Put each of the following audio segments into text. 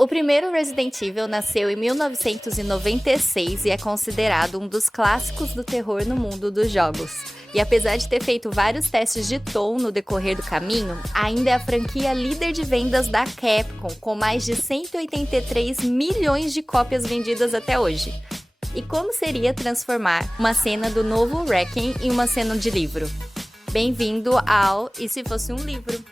O primeiro Resident Evil nasceu em 1996 e é considerado um dos clássicos do terror no mundo dos jogos. E apesar de ter feito vários testes de tom no decorrer do caminho, ainda é a franquia líder de vendas da Capcom, com mais de 183 milhões de cópias vendidas até hoje. E como seria transformar uma cena do novo Wrecking em uma cena de livro? Bem-vindo ao E Se Fosse um Livro?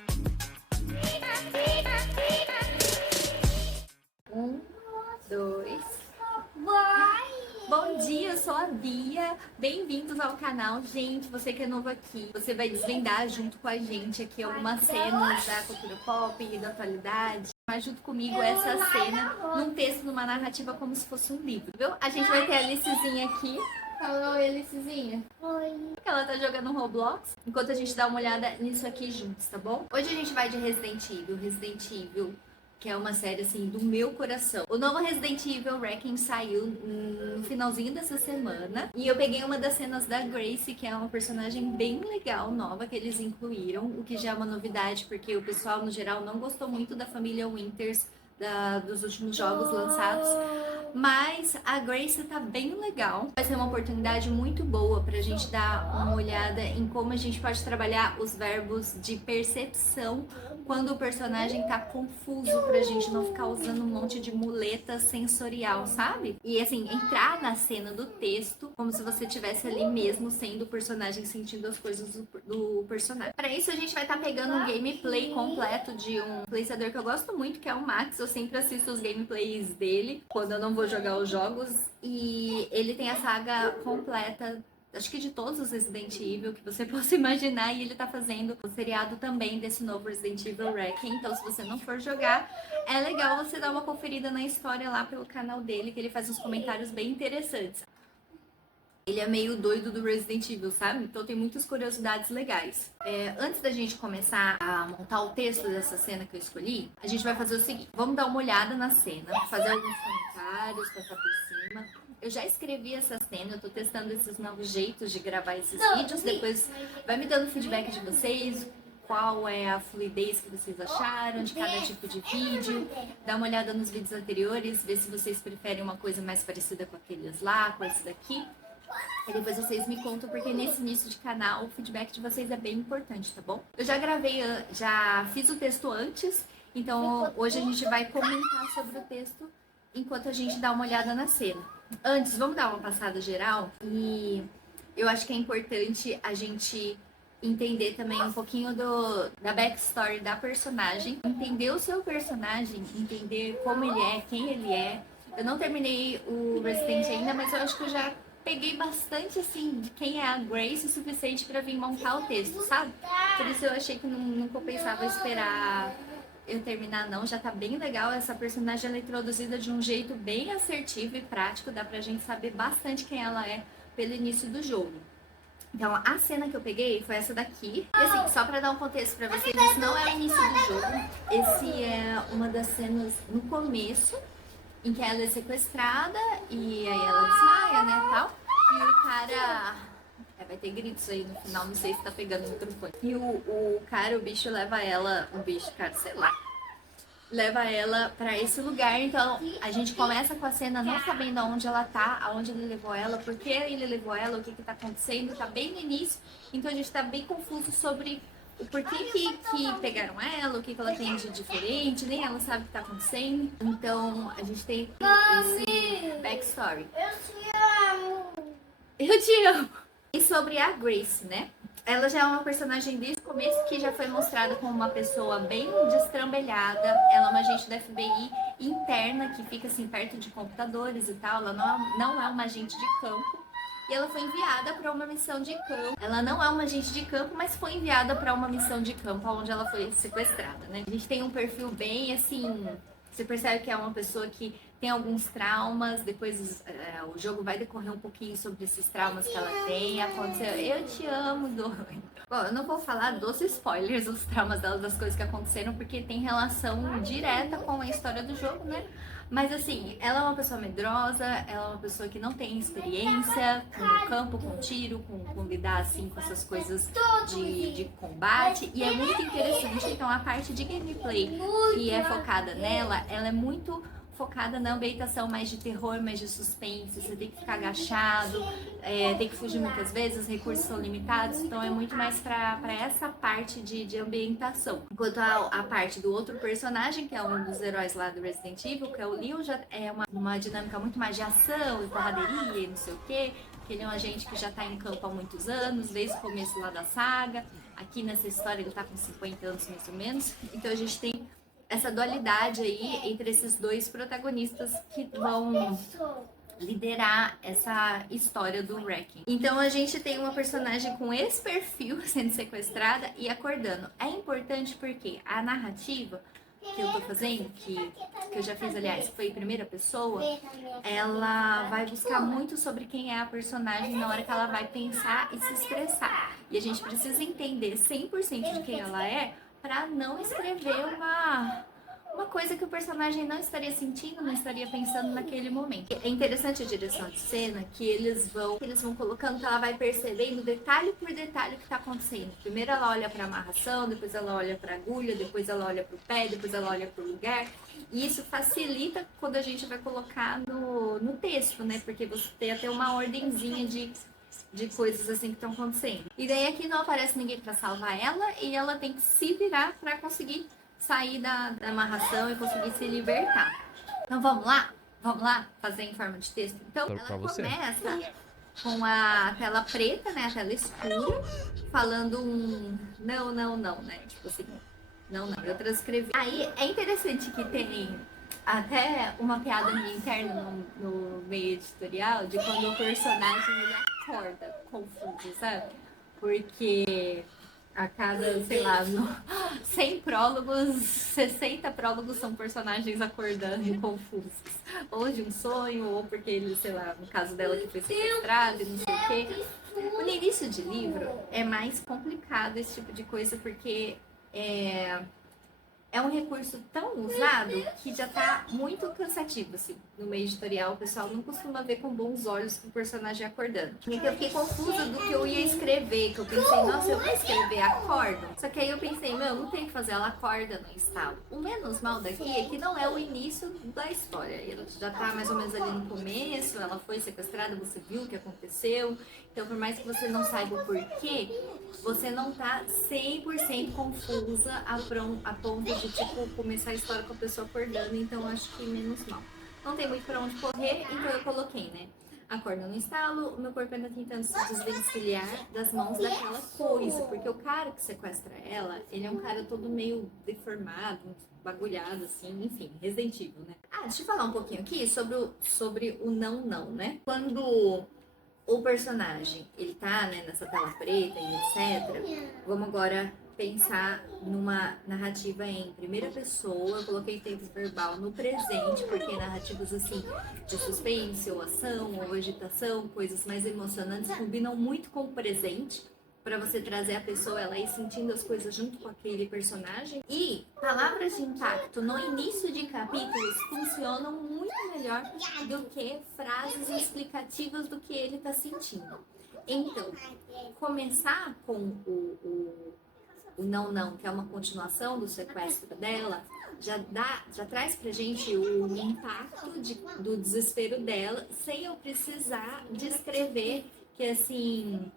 Bom dia, eu sou a Bia, bem-vindos ao canal. Gente, você que é novo aqui, você vai desvendar junto com a gente aqui algumas cenas da cultura pop e da atualidade. Mas junto comigo essa cena num texto, numa narrativa como se fosse um livro, viu? A gente vai ter a Alicezinha aqui. Fala oi, Alicezinha. Oi. Ela tá jogando um Roblox, enquanto a gente dá uma olhada nisso aqui juntos, tá bom? Hoje a gente vai de Resident Evil, que é uma série, assim, do meu coração. O novo Resident Evil Wrecking saiu no finalzinho dessa semana. E eu peguei uma das cenas da Grace, que é uma personagem bem legal, nova, que eles incluíram. O que já é uma novidade, porque o pessoal, no geral, não gostou muito da família Winters, dos últimos jogos lançados. Mas a Grace tá bem legal. Vai ser uma oportunidade muito boa pra gente dar uma olhada em como a gente pode trabalhar os verbos de percepção quando o personagem tá confuso, pra gente não ficar usando um monte de muleta sensorial, sabe? E assim, entrar na cena do texto como se você estivesse ali mesmo sendo o personagem, sentindo as coisas do personagem. Para isso a gente vai estar pegando um gameplay completo de um influenciador que eu gosto muito, que é o Max. Eu sempre assisto os gameplays dele quando eu não vou jogar os jogos, e ele tem a saga completa, acho que de todos os Resident Evil que você possa imaginar, e ele tá fazendo o seriado também desse novo Resident Evil Wrecking. Então, se você não for jogar, é legal você dar uma conferida na história lá pelo canal dele, que ele faz uns comentários bem interessantes. Ele é meio doido do Resident Evil, sabe? Então tem muitas curiosidades legais. Antes da gente começar a montar o texto dessa cena que eu escolhi, a gente vai fazer o seguinte. Vamos dar uma olhada na cena, fazer alguns comentários, passar por cima. Eu já escrevi essa cena, eu tô testando esses novos jeitos de gravar esses vídeos. Depois vai me dando feedback de vocês, qual é a fluidez que vocês acharam de cada tipo de vídeo. Dá uma olhada nos vídeos anteriores, ver se vocês preferem uma coisa mais parecida com aqueles lá, com esse daqui. E depois vocês me contam, porque nesse início de canal o feedback de vocês é bem importante, tá bom? Eu já gravei, já fiz o texto antes, então hoje a gente vai comentar sobre o texto enquanto a gente dá uma olhada na cena. Antes, vamos dar uma passada geral, e eu acho que é importante a gente entender também um pouquinho da backstory da personagem, entender o seu personagem, entender como ele é, quem ele é. Eu não terminei o Resident ainda, mas eu acho que eu já peguei bastante, assim, de quem é a Grace o suficiente pra vir montar o texto, sabe? Por isso eu achei que não compensava esperar eu terminar, não. Já tá bem legal. Essa personagem, ela é introduzida de um jeito bem assertivo e prático. Dá pra gente saber bastante quem ela é pelo início do jogo. Então, a cena que eu peguei foi essa daqui. E assim, só pra dar um contexto pra vocês, isso não é o início do jogo. Esse é uma das cenas no começo, em que ela é sequestrada e aí ela desmaia, né, tal. E o cara... vai ter gritos aí no final, não sei se tá pegando o microfone. E o cara, o bicho leva ela... O bicho, cara, sei lá. Leva ela pra esse lugar. Então, a gente começa com a cena não sabendo aonde ela tá, aonde ele levou ela, por que ele levou ela, o que que tá acontecendo. Tá bem no início, então a gente tá bem confuso sobre o porquê que pegaram ela, o que ela tem de diferente, nem ela sabe o que tá acontecendo. Então, a gente tem esse backstory. Eu te amo. Eu te amo! E sobre a Grace, né? Ela já é uma personagem desde o começo que já foi mostrada como uma pessoa bem destrambelhada. Ela é uma agente da FBI interna que fica assim perto de computadores e tal. Ela não é uma agente de campo. E ela foi enviada para uma missão de campo. Ela não é uma agente de campo, mas foi enviada para uma missão de campo onde ela foi sequestrada, né? A gente tem um perfil bem assim... Você percebe que é uma pessoa que tem alguns traumas, depois o jogo vai decorrer um pouquinho sobre esses traumas que ela tem. Aconteceu, eu te amo, Dor. Bom, eu não vou falar dos spoilers, dos traumas dela, das coisas que aconteceram, porque tem relação direta com a história do jogo, né? Mas assim, ela é uma pessoa medrosa, ela é uma pessoa que não tem experiência com o campo, com tiro, com lidar assim com essas coisas de combate. E é muito interessante, então a parte de gameplay que é focada nela, ela é muito focada na ambientação mais de terror, mais de suspense. Você tem que ficar agachado, tem que fugir muitas vezes, os recursos são limitados, então é muito mais pra essa parte de ambientação. Enquanto a parte do outro personagem, que é um dos heróis lá do Resident Evil, que é o Leon, já é uma dinâmica muito mais de ação e porraderia e não sei o quê. Que ele é um agente que já tá em campo há muitos anos, desde o começo lá da saga. Aqui nessa história ele tá com 50 anos mais ou menos. Então a gente tem essa dualidade aí entre esses dois protagonistas que vão liderar essa história do Wrecking. Então a gente tem uma personagem com esse perfil sendo sequestrada e acordando. É importante porque a narrativa que eu tô fazendo, que eu já fiz, aliás, foi em primeira pessoa, ela vai buscar muito sobre quem é a personagem na hora que ela vai pensar e se expressar. E a gente precisa entender 100% de quem ela é para não escrever uma coisa que o personagem não estaria sentindo, não estaria pensando naquele momento. É interessante a direção de cena que eles vão colocando que ela vai percebendo detalhe por detalhe o que está acontecendo. Primeiro ela olha para a amarração, depois ela olha para a agulha, depois ela olha para o pé, depois ela olha para o lugar. E isso facilita quando a gente vai colocar no texto, né? Porque você tem até uma ordenzinha de coisas assim que estão acontecendo. E daí aqui não aparece ninguém para salvar ela e ela tem que se virar para conseguir sair da amarração e conseguir se libertar. Então vamos lá fazer em forma de texto. Então ela começa com a tela preta, né, a tela escura, falando um não, não, não, né, tipo assim, não, não. Eu transcrevi. Aí é interessante que tem até uma piada minha interna no meio editorial de quando o personagem ele acorda confuso, sabe? Porque a cada, sei lá, 100 prólogos, 60 prólogos são personagens acordando confusos. Ou de um sonho, ou porque ele, sei lá, no caso dela que foi sequestrada e não sei o quê. No início de livro é mais complicado esse tipo de coisa porque é um recurso tão usado que já tá muito cansativo, assim, no meio editorial. O pessoal não costuma ver com bons olhos o personagem acordando. E eu fiquei confusa do que eu ia escrever, que eu pensei, nossa, eu vou escrever acorda. Só que aí eu pensei, meu, não tem que fazer, ela acorda no estalo. O menos mal daqui é que não é o início da história. Ela já tá mais ou menos ali no começo, ela foi sequestrada, você viu o que aconteceu. Então, por mais que você não saiba o porquê, você não tá 100% confusa a ponto de, tipo, começar a história com a pessoa acordando. Então, acho que menos mal. Não tem muito pra onde correr, então eu coloquei, né? Acorda no estalo, o meu corpo ainda tentando se desvencilhar das mãos daquela coisa. Porque o cara que sequestra ela, ele é um cara todo meio deformado, bagulhado, assim, enfim, Resident Evil, né? Ah, deixa eu falar um pouquinho aqui sobre o não, não, né? Quando o personagem, ele tá, né, nessa tela preta e etc. Vamos agora pensar numa narrativa em primeira pessoa. Eu coloquei tempo verbal no presente, porque narrativas assim de suspense, ou ação, ou agitação, coisas mais emocionantes, combinam muito com o presente, para você trazer a pessoa, ela ir sentindo as coisas junto com aquele personagem. E palavras de impacto no início de capítulos funcionam muito melhor do que frases explicativas do que ele está sentindo. Então, começar com o não, não, que é uma continuação do sequestro dela, já traz pra gente o impacto do desespero dela, sem eu precisar descrever que assim...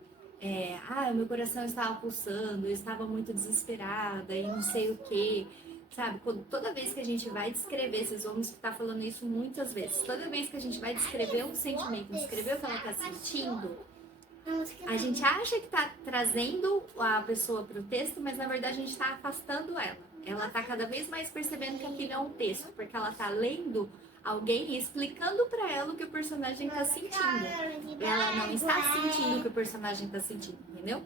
o meu coração estava pulsando, eu estava muito desesperada e não sei o que, sabe? Toda vez que a gente vai descrever, vocês vão estar falando isso muitas vezes, toda vez que a gente vai descrever um sentimento, descrever o que ela está sentindo, a gente acha que está trazendo a pessoa para o texto, mas na verdade a gente está afastando ela. Ela está cada vez mais percebendo que aquilo é um texto, porque ela está lendo alguém explicando para ela o que o personagem está sentindo. Ela não está sentindo o que o personagem está sentindo, entendeu?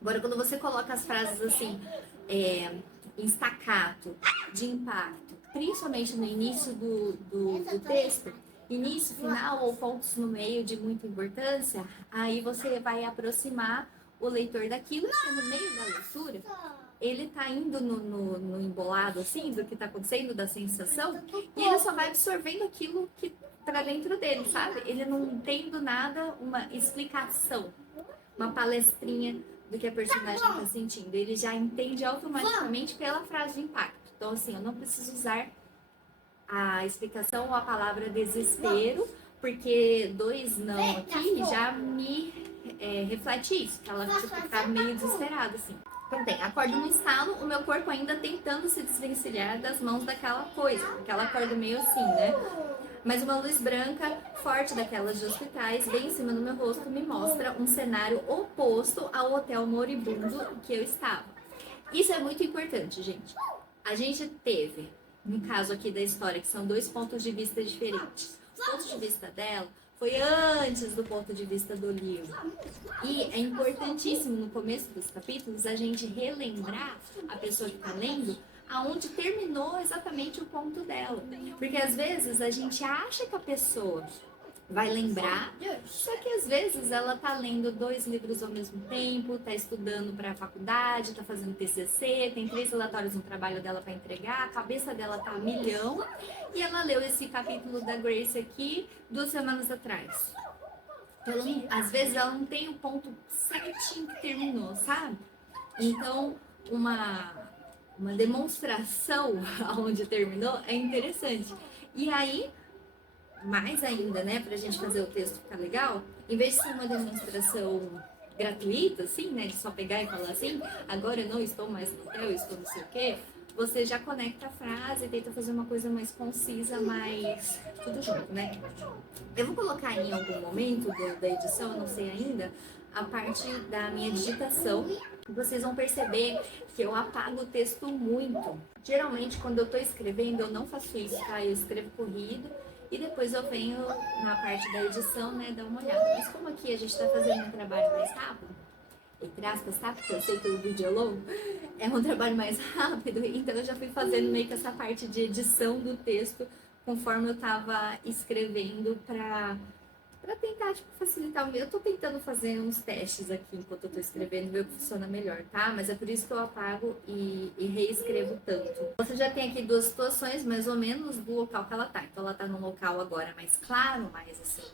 Agora, quando você coloca as frases assim, em staccato, de impacto, principalmente no início do texto, início, final ou pontos no meio de muita importância, aí você vai aproximar o leitor daquilo, porque no meio da leitura ele tá indo no embolado, assim, do que tá acontecendo, da sensação, e ele só vai absorvendo aquilo que pra dentro dele, sabe? Ele não tem do nada uma explicação, uma palestrinha do que a personagem tá sentindo. Ele já entende automaticamente pela frase de impacto. Então, assim, eu não preciso usar a explicação ou a palavra desespero, porque dois não aqui já me reflete isso, que ela tipo, tá meio desesperada, assim. Então tem, acordo no estalo, o meu corpo ainda tentando se desvencilhar das mãos daquela coisa, aquela acordo meio assim, né? Mas uma luz branca, forte daquelas de hospitais, bem em cima do meu rosto, me mostra um cenário oposto ao hotel moribundo que eu estava. Isso é muito importante, gente. A gente teve, no caso aqui da história, que são dois pontos de vista diferentes. O ponto de vista dela foi antes do ponto de vista do livro. E é importantíssimo no começo dos capítulos a gente relembrar a pessoa que está lendo aonde terminou exatamente o ponto dela. Porque às vezes a gente acha que a pessoa vai lembrar, só que às vezes ela tá lendo dois livros ao mesmo tempo, tá estudando para a faculdade, tá fazendo TCC, tem 3 relatórios no trabalho dela para entregar, a cabeça dela tá a milhão, e ela leu esse capítulo da Grace aqui 2 semanas atrás. Então, às vezes ela não tem o ponto certinho que terminou, sabe? Então, uma demonstração aonde terminou é interessante. E aí, mais ainda, né, pra gente fazer o texto ficar legal, em vez de ser uma demonstração gratuita, assim, né, de só pegar e falar assim, agora eu não estou mais no hotel, eu estou não sei o quê, você já conecta a frase e tenta fazer uma coisa mais concisa, mais tudo junto, né? Eu vou colocar em algum momento da edição, eu não sei ainda, a parte da minha digitação. Vocês vão perceber que eu apago o texto muito. Geralmente, quando eu tô escrevendo, eu não faço isso, tá? Eu escrevo corrido e depois eu venho na parte da edição, né, dar uma olhada. Mas como aqui a gente tá fazendo um trabalho mais rápido, entre aspas, tá? Porque eu sei que o vídeo é longo, é um trabalho mais rápido, então eu já fui fazendo meio que essa parte de edição do texto conforme eu tava escrevendo pra tentar, tipo, facilitar o meu. Eu tô tentando fazer uns testes aqui enquanto eu tô escrevendo, ver o que funciona melhor, tá? Mas é por isso que eu apago e reescrevo tanto. Você já tem aqui 2 situações, mais ou menos, do local que ela tá. Então ela tá num local agora mais claro, mais assim,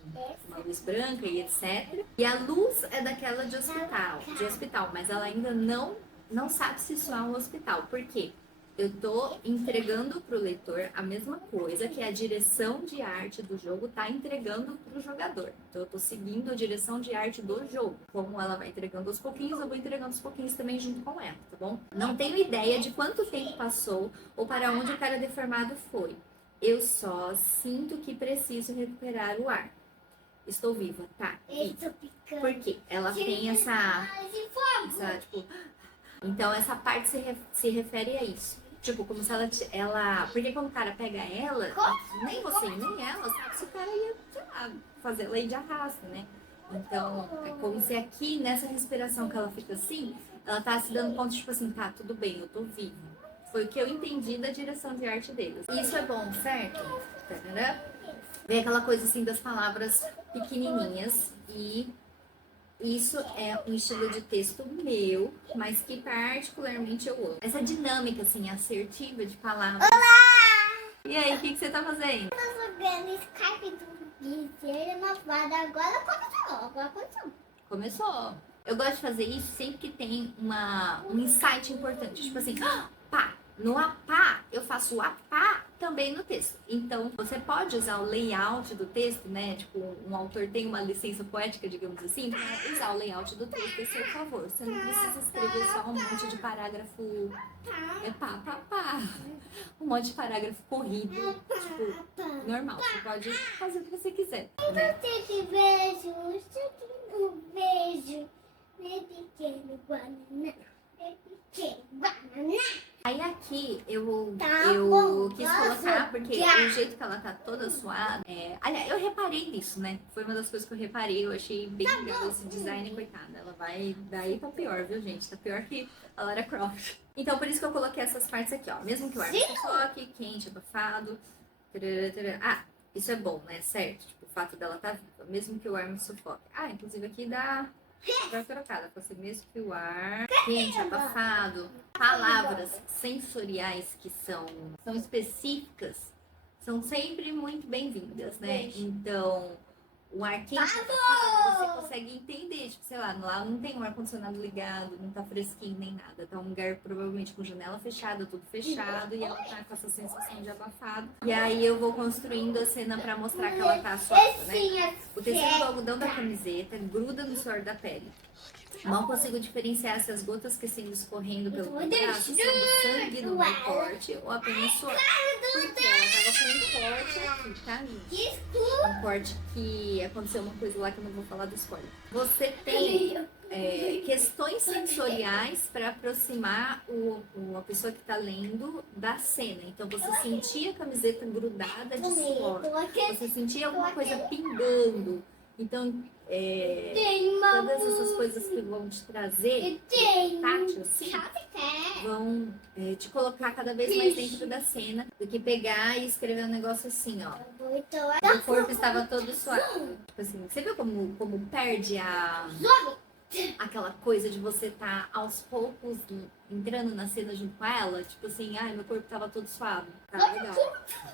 uma luz branca e etc. E a luz é daquela de hospital, mas ela ainda não sabe se isso é um hospital. Por quê? Eu tô entregando pro leitor a mesma coisa que a direção de arte do jogo tá entregando pro jogador. Então eu tô seguindo a direção de arte do jogo. Como ela vai entregando aos pouquinhos, eu vou entregando aos pouquinhos também junto com ela, tá bom? Não tenho ideia de quanto tempo passou ou para onde o cara deformado foi. Eu só sinto que preciso recuperar o ar. Estou viva, tá? Por quê? Ela tem essa tipo... Então essa parte se refere a isso. Tipo, como se ela... Porque quando o cara pega ela, nem você, nem ela, sabe se o cara ia, sei lá, fazer lei de arrasto, né? Então, é como se aqui, nessa respiração que ela fica assim, ela tá se dando conta, tipo assim, tá, tudo bem, eu tô viva. Foi o que eu entendi da direção de arte deles. Isso é bom, certo? Tarará. Vem aquela coisa assim das palavras pequenininhas e... Isso é um estilo de texto meu, mas que particularmente eu amo. Essa dinâmica, assim, assertiva de palavras. Olá! E aí, o que você tá fazendo? Eu tô jogando Skype do Guilherme Malvado. Agora começou. Começou. Eu gosto de fazer isso sempre que tem um insight importante. Tipo assim, pá! No apá, eu faço o apá também no texto. Então, você pode usar o layout do texto, né? Tipo, um autor tem uma licença poética, digamos assim, para usar o layout do texto a seu favor. Você não precisa escrever só um monte de parágrafo pá. Um monte de parágrafo corrido, tipo, normal. Você pode fazer o que você quiser, né? Eu te vejo, um beijo, meu pequeno Guaraná, meu pequeno Guaraná. Aí aqui Tá eu bom, quis posso colocar, porque já? o jeito que ela tá toda suada. Aliás, eu reparei nisso, né? Foi uma das coisas que eu reparei. Eu achei bem legal esse design, coitada. Ela vai daí pra pior, viu, gente? Tá pior que a Lara Croft. Então, por isso que eu coloquei essas partes aqui, ó. Mesmo que o ar sufoque, quente, abafado. Ah, isso é bom, né? Certo? Tipo, o fato dela tá viva. Mesmo que o ar me sufoque. Ah, inclusive aqui dá. Vai trocada, pode ser mesmo que o ar quente, abafado, palavras sensoriais que são específicas, são sempre muito bem-vindas, né? Então, o ar quente, abafado, você consegue entender, tipo, sei lá não tem um ar-condicionado ligado, não tá fresquinho nem nada, tá um lugar provavelmente com janela fechada, tudo fechado, e ela tá com essa sensação de abafado. E aí eu vou construindo a cena pra mostrar que ela tá suave, né? O tecido do algodão da camiseta gruda no suor da pele. Mal consigo diferenciar se as gotas que estão escorrendo pelo braço são do sangue no meu corte ou apenas suor. Porque ela tava com um corte aqui, tá, gente? Um corte que aconteceu uma coisa lá que eu não vou falar do spoiler. Você tem questões sensoriais para aproximar a pessoa que tá lendo da cena. Então você sentia a camiseta grudada de suor. Você sentia alguma coisa pingando. Então, todas essas coisas que vão te trazer tátil, assim, vão te colocar cada vez mais dentro da cena do que pegar e escrever um negócio assim, ó. O corpo estava todo suave. Tipo assim, você viu como perde aquela coisa de você tá aos poucos entrando na cena junto com ela? Tipo assim, ai, meu corpo tava todo suave. Tá legal.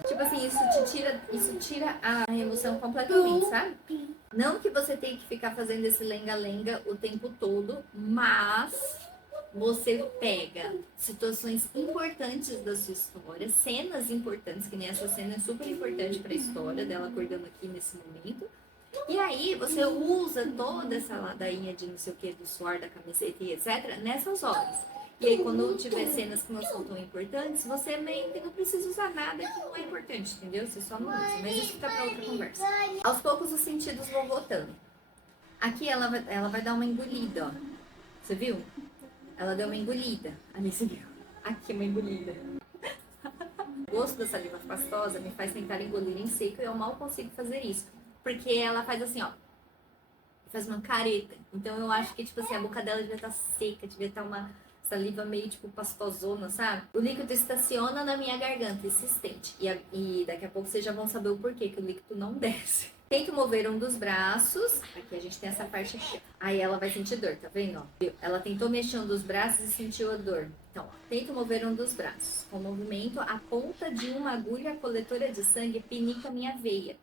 Tipo assim, isso tira a emoção completamente, sabe? Não que você tenha que ficar fazendo esse lenga-lenga o tempo todo, mas você pega situações importantes da sua história, cenas importantes, que nem essa cena é super importante para a história dela acordando aqui nesse momento. E aí você usa toda essa ladainha de não sei o que, do suor da camiseta e etc. nessas horas. E aí quando tiver cenas que não são tão importantes, você meio que não precisa usar nada que não é importante, entendeu? Você só não usa, mas isso fica para outra conversa. Aos poucos os sentidos vão voltando. Aqui ela vai dar uma engolida, ó. Você viu? Ela deu uma engolida. Ali você viu? Aqui uma engolida. O gosto da saliva pastosa me faz tentar engolir em seco e eu mal consigo fazer isso. Porque ela faz assim, ó. Faz uma careta. Então eu acho que, tipo assim, a boca dela devia estar seca, devia estar uma saliva meio, tipo, pastosona, sabe? O líquido estaciona na minha garganta, insistente. E daqui a pouco vocês já vão saber o porquê que o líquido não desce. Tento mover um dos braços. Aqui a gente tem essa parte aqui. Aí ela vai sentir dor, tá vendo? Ó? Viu? Ela tentou mexer um dos braços e sentiu a dor. Então, ó, tento mover um dos braços. Com o movimento, a ponta de uma agulha coletora de sangue pinica minha veia.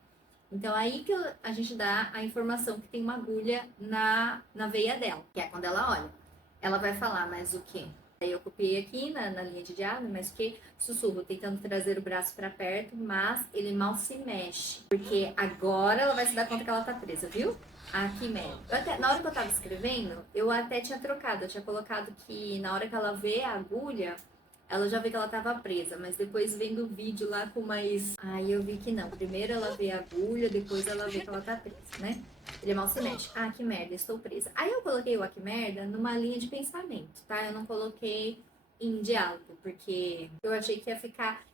Então, aí que a gente dá a informação que tem uma agulha na veia dela, que é quando ela olha. Ela vai falar, mas o quê? Aí eu copiei aqui na linha de diálogo, mas o que? Sussurro, tentando trazer o braço pra perto, mas ele mal se mexe. Porque agora ela vai se dar conta que ela tá presa, viu? Aqui mesmo. Na hora que eu tava escrevendo, eu até tinha trocado. Eu tinha colocado que na hora que ela vê a agulha, ela já vê que ela tava presa, mas depois vendo o vídeo lá com mais... Aí eu vi que não. Primeiro ela vê a agulha, depois ela vê que ela tá presa, né? Ele mal se mexe. Ah, que merda, estou presa. Aí eu coloquei o ah, que merda numa linha de pensamento, tá? Eu não coloquei em diálogo, porque eu achei que ia ficar...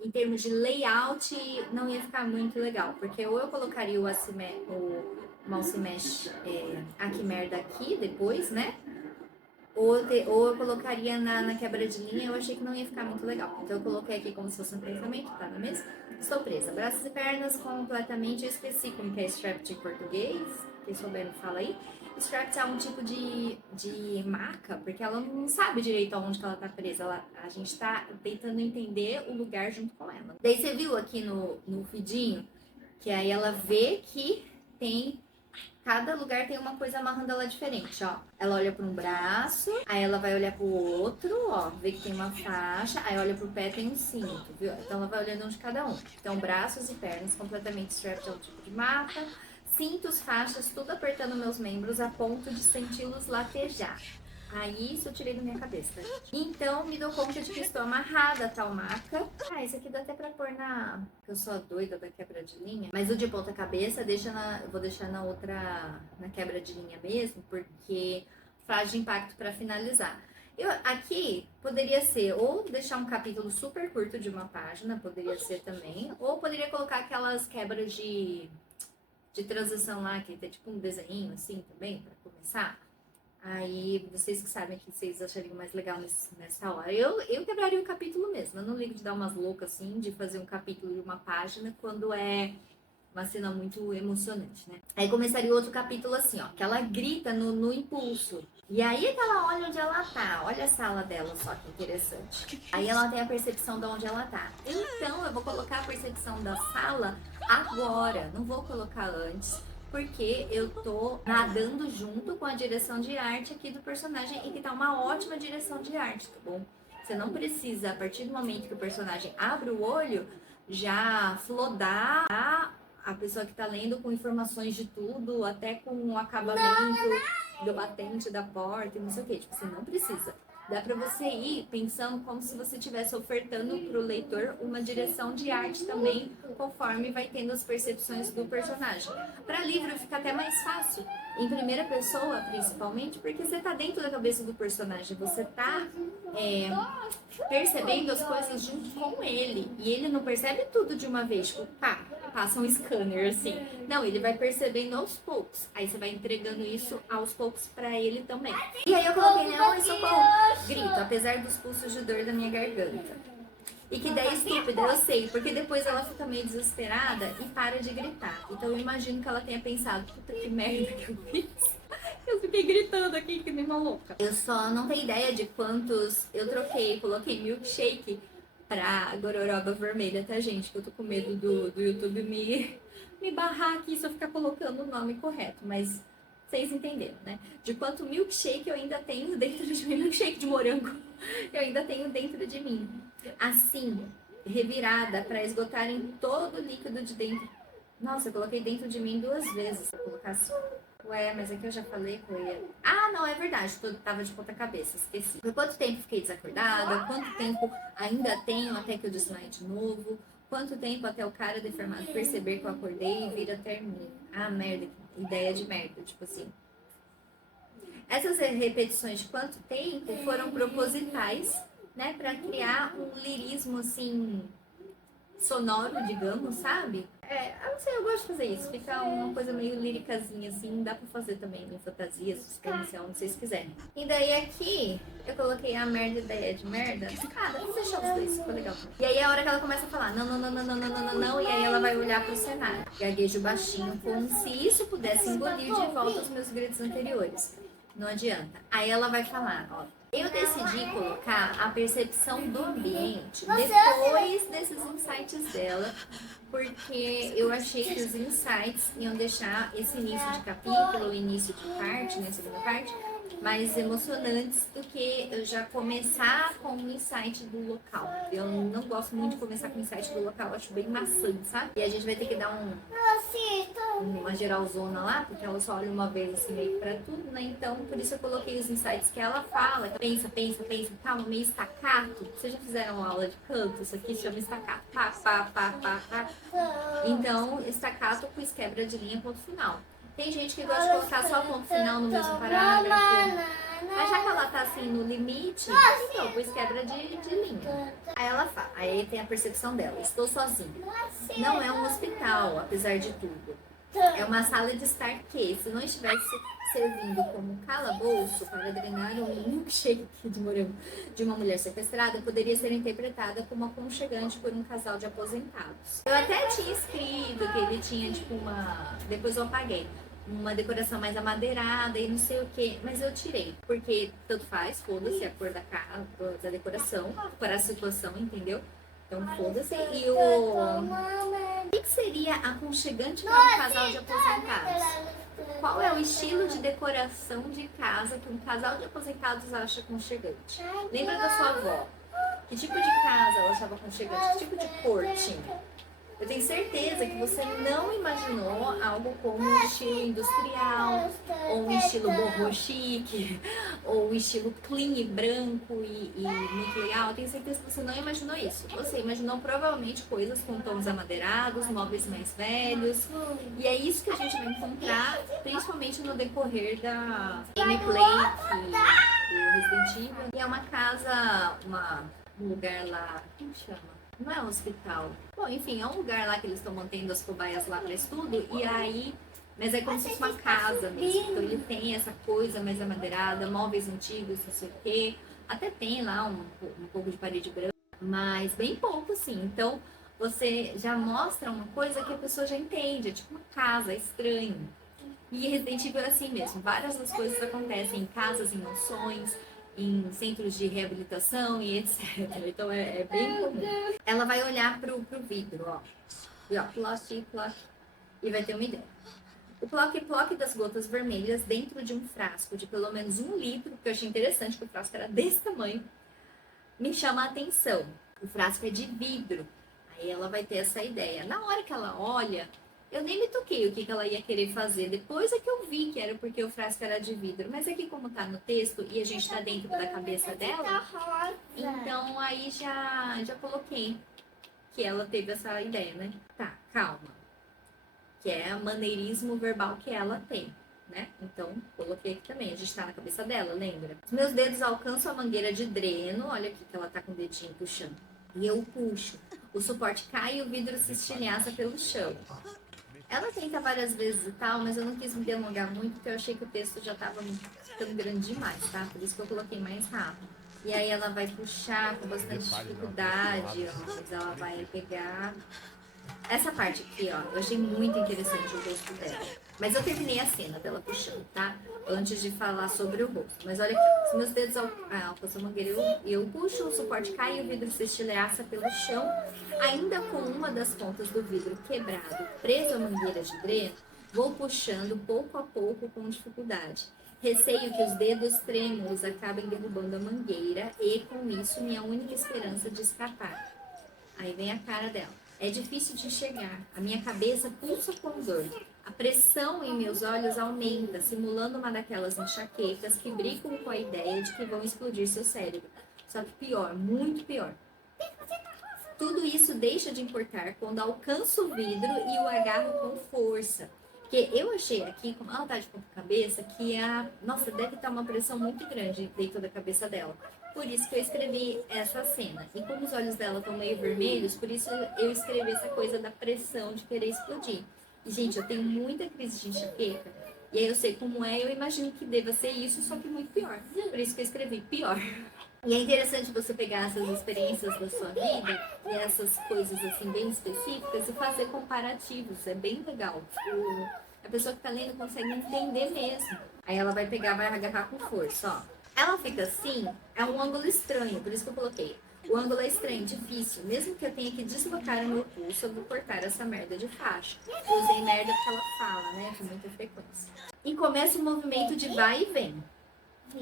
Em termos de layout, não ia ficar muito legal. Porque ou eu colocaria o mal se mexe, ah, que merda aqui, depois, né? Ou eu colocaria na quebra de linha, eu achei que não ia ficar muito legal. Então eu coloquei aqui como se fosse um pensamento, tá na mesa? Estou presa. Braços e pernas completamente, eu esqueci como que é strapped em português. Quem souber me fala aí. Strapped é um tipo de maca, porque ela não sabe direito aonde que ela tá presa. A gente tá tentando entender o lugar junto com ela. Daí você viu aqui no vidinho, que aí ela vê que tem... Cada lugar tem uma coisa amarrando ela diferente, ó. Ela olha para um braço, aí ela vai olhar pro outro, ó, vê que tem uma faixa, aí olha pro pé, tem um cinto, viu? Então ela vai olhando um de cada um. Então, braços e pernas completamente strapped é um tipo de mata, cintos, faixas, tudo apertando meus membros a ponto de senti-los latejar. Aí isso eu tirei da minha cabeça. Então me dou conta de que estou amarrada a tal maca. Ah, esse aqui dá até pra pôr eu sou a doida da quebra de linha. Mas o de ponta cabeça eu vou deixar na outra, na quebra de linha mesmo, porque faz de impacto pra finalizar. Aqui poderia ser ou deixar um capítulo super curto de uma página, poderia ser também, ou poderia colocar aquelas quebras de transição lá, que tem tipo um desenho assim também, para começar. Aí, vocês que sabem que vocês achariam mais legal nessa hora. Eu quebraria o capítulo mesmo. Eu não ligo de dar umas loucas assim, de fazer um capítulo de uma página quando é uma cena muito emocionante, né? Aí começaria outro capítulo assim, ó, que ela grita no impulso. E aí é que ela olha onde ela tá. Olha a sala dela, só que interessante. Aí ela tem a percepção de onde ela tá. Então, eu vou colocar a percepção da sala agora. Não vou colocar antes. Porque eu tô nadando junto com a direção de arte aqui do personagem e que tá uma ótima direção de arte, tá bom? Você não precisa, a partir do momento que o personagem abre o olho, já flodar a pessoa que tá lendo com informações de tudo, até com o acabamento do batente da porta e não sei o que. Tipo, você não precisa. Dá para você ir pensando como se você estivesse ofertando para o leitor uma direção de arte também, conforme vai tendo as percepções do personagem. Para livro fica até mais fácil, em primeira pessoa principalmente, porque você está dentro da cabeça do personagem, você está percebendo as coisas junto com ele, e ele não percebe tudo de uma vez, tipo, pá, passa um scanner assim. Não, ele vai percebendo aos poucos. Aí você vai entregando isso aos poucos pra ele também. E aí eu coloquei leão e socorro. Grito, apesar dos pulsos de dor da minha garganta. E que ideia estúpida, eu sei, porque depois ela fica meio desesperada e para de gritar. Então eu imagino que ela tenha pensado, puta que merda que eu fiz. Eu fiquei gritando aqui que nem uma louca. Eu só não tenho ideia de quantos eu troquei, coloquei milkshake pra gororoba vermelha, tá, gente? Que eu tô com medo do YouTube me barrar aqui se eu ficar colocando o nome correto, mas vocês entenderam, né? De quanto milkshake eu ainda tenho dentro de mim, milkshake de morango, eu ainda tenho dentro de mim. Assim, revirada pra esgotarem todo o líquido de dentro. Nossa, eu coloquei dentro de mim 2 vezes, vou colocar assim. Ué, mas aqui eu já falei que eu ia... Ah, não, é verdade, tudo tava de ponta cabeça, esqueci. Por quanto tempo fiquei desacordada, quanto tempo ainda tenho até que eu desmaie de novo, quanto tempo até o cara deformado perceber que eu acordei e vir até mim. Ah, merda, ideia de merda, tipo assim. Essas repetições de quanto tempo foram propositais, né, pra criar um lirismo, assim, sonoro, digamos, sabe? Eu não sei, eu gosto de fazer isso. Fica uma coisa meio líricazinha, assim. Dá pra fazer também em fantasia, suspense, onde vocês quiserem. E daí aqui, eu coloquei a merda ideia de merda. Ah, dá pra deixar os dois, ficou legal. E aí a hora que ela começa a falar não, não, não, não, não, não, não, não, não, e aí ela vai olhar pro cenário. Gaguejo baixinho, como se isso pudesse engolir de volta os meus gritos anteriores. Não adianta. Aí ela vai falar, ó. Eu decidi colocar a percepção do ambiente depois desses insights dela, porque eu achei que os insights iam deixar esse início de capítulo, início de parte, né, segunda parte, mais emocionantes do que eu já começar com o insight do local. Eu não gosto muito de começar com o insight do local, eu acho bem maçante, sabe? E a gente vai ter que dar uma geralzona lá, porque ela só olha uma vez assim meio pra tudo, né? Então, por isso eu coloquei os insights que ela fala. Pensa, pensa, pensa, calma, meio estacato. Vocês já fizeram aula de canto? Isso aqui chama estacato. Pá, pá, pá, pá, pá. Então, estacato com quebra de linha, ponto final. Tem gente que gosta de colocar só ponto final no mesmo parágrafo. Mas já que ela tá assim no limite, então pus quebra de linha. Aí ela fala, aí tem a percepção dela, estou sozinha. Não é um hospital, apesar de tudo. É uma sala de estar que, se não estivesse servindo como calabouço para drenar um milkshake de morango de uma mulher sequestrada, poderia ser interpretada como aconchegante por um casal de aposentados. Eu até tinha escrito que ele tinha tipo uma... Depois eu apaguei. Uma decoração mais amadeirada e não sei o que, mas eu tirei, porque tanto faz, foda-se a cor da casa, da decoração, para a situação, entendeu? Então foda-se. E o que seria aconchegante para um casal de aposentados? Qual é o estilo de decoração de casa que um casal de aposentados acha aconchegante? Lembra da sua avó? Que tipo de casa ela achava aconchegante? Que tipo de cor tinha? Eu tenho certeza que você não imaginou algo como um estilo industrial, ou um estilo boho chique, ou um estilo clean e branco e muito legal. Eu tenho certeza que você não imaginou isso. Você imaginou provavelmente coisas com tons amadeirados, móveis mais velhos. E é isso que a gente vai encontrar, principalmente no decorrer da gameplay Resident Evil. E é uma casa, um lugar lá, como chama? Não é um hospital. Bom, enfim, é um lugar lá que eles estão mantendo as cobaias lá para estudo. E aí, mas é como se fosse uma casa mesmo. Então ele tem essa coisa mais amadeirada, móveis antigos, não sei o quê. Até tem lá um pouco de parede branca, mas bem pouco, assim. Então você já mostra uma coisa que a pessoa já entende. É tipo uma casa, é estranho. E Resident Evil é assim mesmo. Várias das coisas acontecem em casas, em mansões, em centros de reabilitação e etc. Então é bem comum. Ela vai olhar pro vidro, ó. E ó, ploc, ploc. E vai ter uma ideia. O ploc das gotas vermelhas dentro de um frasco de pelo menos 1 litro, que eu achei interessante, que o frasco era desse tamanho, me chama a atenção. O frasco é de vidro. Aí ela vai ter essa ideia. Na hora que ela olha, eu nem me toquei o que ela ia querer fazer. Depois é que eu vi que era porque o frasco era de vidro. Mas aqui como tá no texto e a gente tá dentro da cabeça dela, então aí já coloquei que ela teve essa ideia, né? Tá, calma. Que é o maneirismo verbal que ela tem, né? Então, coloquei aqui também. A gente tá na cabeça dela, lembra? Os meus dedos alcançam a mangueira de dreno. Olha aqui que ela tá com o dedinho puxando. E eu puxo. O suporte cai e o vidro se estilhaça pelo chão. Ela tenta várias vezes e tal, mas eu não quis me delongar muito, porque eu achei que o texto já tava ficando grande demais, tá? Por isso que eu coloquei mais rápido. E aí ela vai puxar com bastante dificuldade, ó. Mas ela vai pegar... Essa parte aqui, ó, eu achei muito interessante o rosto dela. Mas eu terminei a cena dela puxando, tá? Antes de falar sobre o rosto. Mas olha aqui, os meus dedos alcançam a mangueira e eu puxo, o suporte cai e o vidro se estilhaça pelo chão. Ainda com uma das pontas do vidro quebrado, preso à mangueira de dreno, vou puxando pouco a pouco com dificuldade. Receio que os dedos trêmulos acabem derrubando a mangueira e, com isso, minha única esperança de escapar. Aí vem a cara dela. É difícil de enxergar. A minha cabeça pulsa com dor. A pressão em meus olhos aumenta, simulando uma daquelas enxaquecas que brincam com a ideia de que vão explodir seu cérebro. Só que pior, muito pior. Tudo isso deixa de importar quando alcanço o vidro e o agarro com força. Porque eu achei aqui, como ela tá de ponta cabeça, que nossa, deve estar uma pressão muito grande dentro da cabeça dela. Por isso que eu escrevi essa cena. E como os olhos dela estão meio vermelhos, por isso eu escrevi essa coisa da pressão de querer explodir. E, gente, eu tenho muita crise de enxaqueca. E aí eu sei como é, eu imagino que deva ser isso, só que muito pior. Por isso que eu escrevi pior. E é interessante você pegar essas experiências da sua vida e essas coisas assim bem específicas e fazer comparativos. É bem legal. A pessoa que tá lendo consegue entender mesmo. Aí ela vai pegar, vai agarrar com força, ó. Ela fica assim, é um ângulo estranho, por isso que eu coloquei. O ângulo é estranho, difícil. Mesmo que eu tenha que deslocar o meu pulso, eu vou cortar essa merda de faixa. Eu usei merda porque ela fala, né, com muita frequência. E começa o movimento de vai e vem.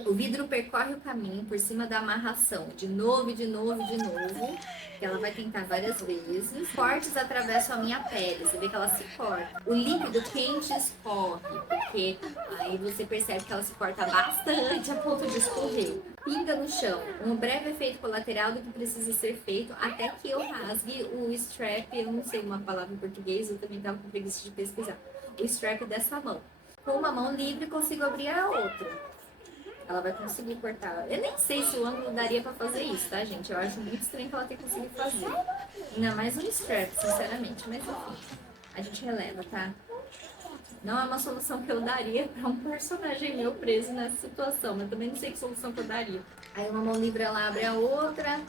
O vidro percorre o caminho por cima da amarração, de novo, de novo, de novo. Que ela vai tentar várias vezes. Cortes atravessam a minha pele, você vê que ela se corta. O líquido quente escorre, porque aí você percebe que ela se corta bastante a ponto de escorrer. Pinga no chão, um breve efeito colateral do que precisa ser feito até que eu rasgue o strap, eu não sei uma palavra em português, eu também estava com preguiça de pesquisar. O strap dessa mão. Com uma mão livre consigo abrir a outra. Ela vai conseguir cortar. Eu nem sei se o ângulo daria pra fazer isso, tá, gente? Eu acho muito estranho que ela tenha conseguido fazer. Ainda mais um strap, sinceramente. Mas enfim, a gente releva, tá? Não é uma solução que eu daria pra um personagem meu preso nessa situação. Mas também não sei que solução que eu daria. Aí uma mão livre, ela abre a outra.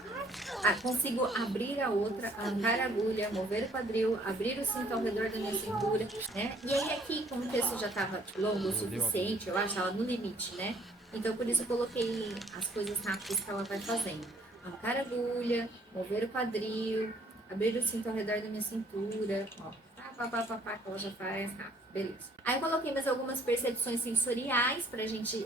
Consigo abrir a outra, arrancar a agulha, mover o quadril, abrir o cinto ao redor da minha cintura, né? E aí aqui, como o texto já tava longo o suficiente, eu acho ela no limite, né? Então, por isso eu coloquei as coisas rápidas que ela vai fazendo. Arrancar a agulha, mover o quadril, abrir o cinto ao redor da minha cintura, ó. Que ela já faz rápido, beleza. Aí eu coloquei mais algumas percepções sensoriais pra gente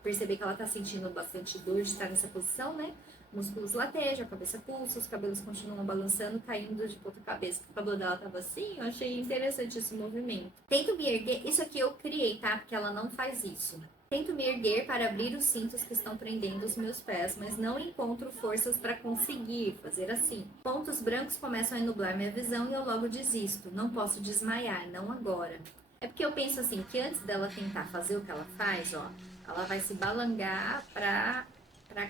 perceber que ela tá sentindo bastante dor de estar nessa posição, né? Músculos latejam, a cabeça pulsa, os cabelos continuam balançando, caindo de ponta cabeça. O cabelo dela tava assim, eu achei interessante esse movimento. Tento me erguer, isso aqui eu criei, tá? Porque ela não faz isso. Tento me erguer para abrir os cintos que estão prendendo os meus pés, mas não encontro forças para conseguir fazer assim. Pontos brancos começam a nublar minha visão e eu logo desisto. Não posso desmaiar, não agora. É porque eu penso assim, que antes dela tentar fazer o que ela faz, ó, Ela vai se balangar pra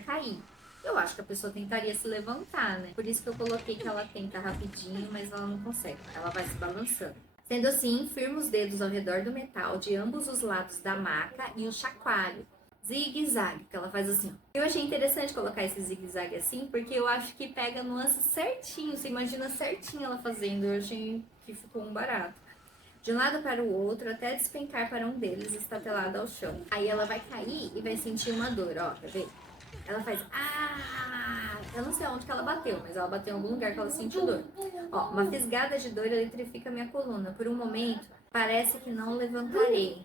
cair. Eu acho que a pessoa tentaria se levantar, né? Por isso que eu coloquei que ela tenta rapidinho, mas ela não consegue. Ela vai se balançando. Sendo assim, firma os dedos ao redor do metal de ambos os lados da maca e o chacoalho. Zigue-zague, que ela faz assim. Eu achei interessante colocar esse zigue-zague assim, porque eu acho que pega nuance certinho. Você imagina certinho ela fazendo. Eu achei que ficou um barato. De um lado para o outro, até despencar para um deles, estatelado ao chão. Aí ela vai cair e vai sentir uma dor, ó, quer ver? Ela faz, eu não sei onde que ela bateu, mas ela bateu em algum lugar que ela sentiu dor. Ó, uma fisgada de dor eletrifica minha coluna. Por um momento, parece que não levantarei.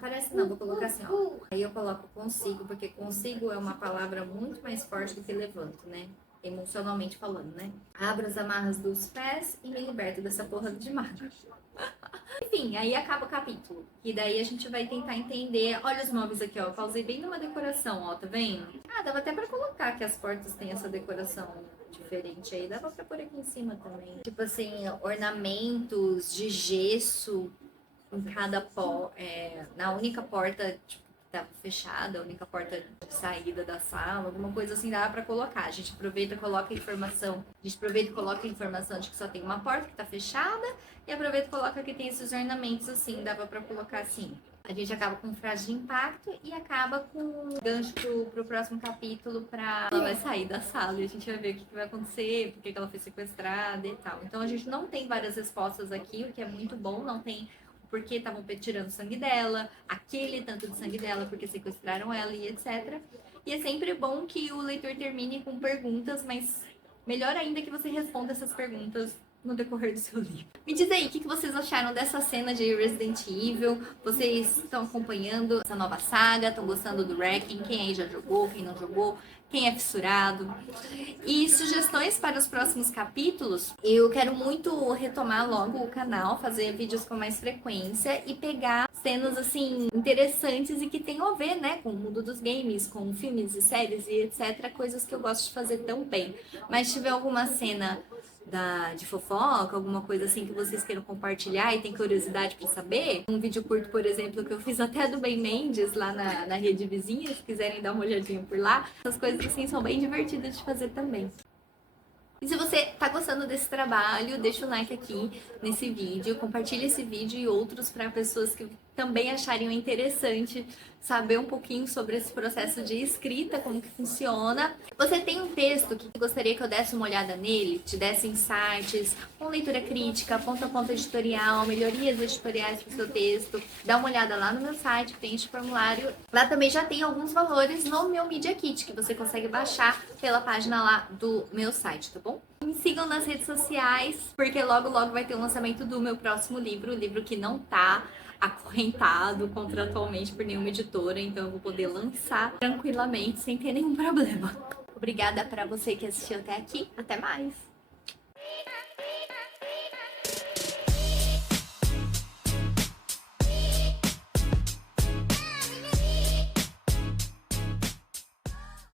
Parece não, vou colocar assim, ó. Aí eu coloco consigo, porque consigo é uma palavra muito mais forte do que levanto, né? Emocionalmente falando, né? Abro as amarras dos pés e me liberto dessa porra de maca. Enfim, aí acaba o capítulo. E daí a gente vai tentar entender. Olha os móveis aqui, ó. Eu pausei bem numa decoração, ó. Tá vendo? Dava até pra colocar que as portas têm essa decoração diferente aí. Dava pra pôr aqui em cima também. Tipo assim, ornamentos de gesso em cada na única porta, tipo, que tava fechada, a única porta de saída da sala, alguma coisa assim dava pra colocar. A gente aproveita e coloca a informação. A gente aproveita e coloca a informação de que só tem uma porta que tá fechada. E aproveita e coloca que tem esses ornamentos assim, dava pra colocar assim. A gente acaba com frase de impacto e acaba com um gancho pro próximo capítulo pra... Ela vai sair da sala e a gente vai ver o que vai acontecer, por que ela foi sequestrada e tal. Então a gente não tem várias respostas aqui, o que é muito bom, não tem porque estavam tirando sangue dela, aquele tanto de sangue dela, porque sequestraram ela e etc. E é sempre bom que o leitor termine com perguntas, mas melhor ainda que você responda essas perguntas no decorrer do seu livro. Me diz aí, o que vocês acharam dessa cena de Resident Evil? Vocês estão acompanhando essa nova saga? Estão gostando do Wrecking? Quem aí já jogou? Quem não jogou? Quem é fissurado? E sugestões para os próximos capítulos? Eu quero muito retomar logo o canal, fazer vídeos com mais frequência e pegar cenas assim interessantes e que tenham a ver, né, com o mundo dos games, com filmes e séries e etc, coisas que eu gosto de fazer também. Mas se tiver alguma cena de fofoca, alguma coisa assim que vocês queiram compartilhar e tem curiosidade para saber, um vídeo curto, por exemplo, que eu fiz até do Ben Mendes lá na Rede Vizinha, se quiserem dar uma olhadinha por lá, essas coisas assim são bem divertidas de fazer também. E se você tá gostando desse trabalho, deixa o like aqui nesse vídeo, compartilha esse vídeo e outros para pessoas que também acharem interessante saber um pouquinho sobre esse processo de escrita, como que funciona. Você tem um texto que gostaria que eu desse uma olhada nele, te desse insights, com leitura crítica, ponto a ponto editorial, melhorias editoriais para o seu texto, dá uma olhada lá no meu site, preenche o formulário. Lá também já tem alguns valores no meu Media Kit, que você consegue baixar pela página lá do meu site, tá bom? Me sigam nas redes sociais, porque logo logo vai ter o lançamento do meu próximo livro, o livro que não tá acorrentado contratualmente por nenhuma editora, então eu vou poder lançar tranquilamente, sem ter nenhum problema. Obrigada para você que assistiu até aqui, até mais!